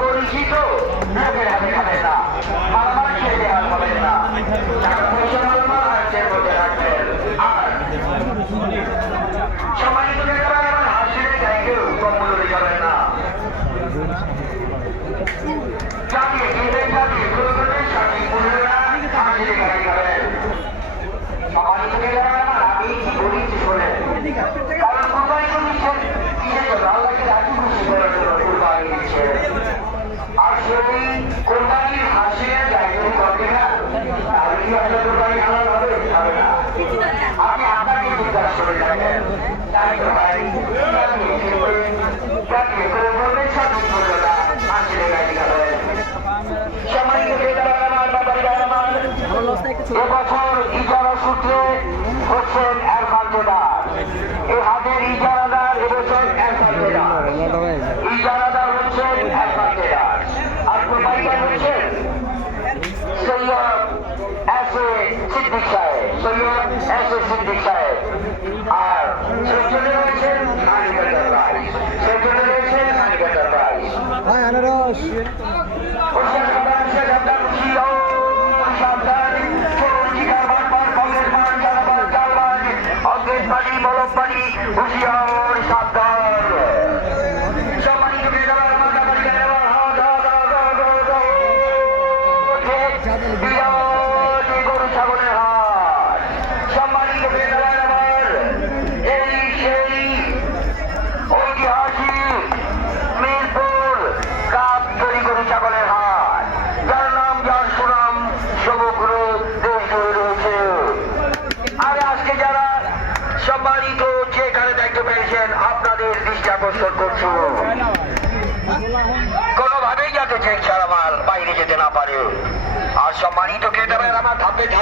পরিচিত লোকের হাতে খাবে না, মালামাল ছেড়ে হাত হবে না, টাকা পয়সা মালামাল হাতের মধ্যে রাখবেন। আর সম্মানিত নেতারা এবার হাসিলে গাইকেও কম মূল্যে যাবেন না। চালিয়ে গিয়ে চালিয়ে শুরু করবেন সঠিক মূল্যরা হাসিলে গাড়ি খাবেন। সম্মানিত নেতারা আমার আমি কি বলেছি শোনেন, কারণ কুরবানি তো দিচ্ছেন কিসের জন্য? আল্লাহকে রাজি খুশি করার জন্য কুরবানি দিচ্ছেন। আর যদি কোরবানির হাসিলে গাইকেও করবে না, তাহলে কি আপনার কোরবানি হালাল হবে? হবে না। আমি আপনাকে জিজ্ঞাসা করে দেখেন, তাই তো ভাই চালিয়ে করে বলবেন সঠিক মূল্যটা হাসিলে গাড়ি খাবেন। সম্মানিত নেতারা আমার বাবারা আমার এবছর ইজারা সূত্রে হচ্ছেন এরফান জেদার। এই হাতের ইজারাদার এবছর এরফান জেদার। ইজারাদার হচ্ছেন এরফান জেদার। আর কোরবানিদার হচ্ছেন সৈয়দ এস এ সিদ্দিক সাহেব। সৈয়দ এস এ সিদ্দিক সাহেব। আর সেজন্য রয়েছেন হানিকাটার ভাই। সেজন্য রয়েছেন হানিকাটার ভাই। আনারস সম্মানিত যেখানে দায়িত্ব পেয়েছেন আপনাদের দৃষ্টি আকর্ষণ করছি, কোনোভাবেই যাতে চেক ছাড়া মাল বাইরে যেতে না পারে। আর সম্মানিত ক্রেতারা আমার ধাপে ধাপে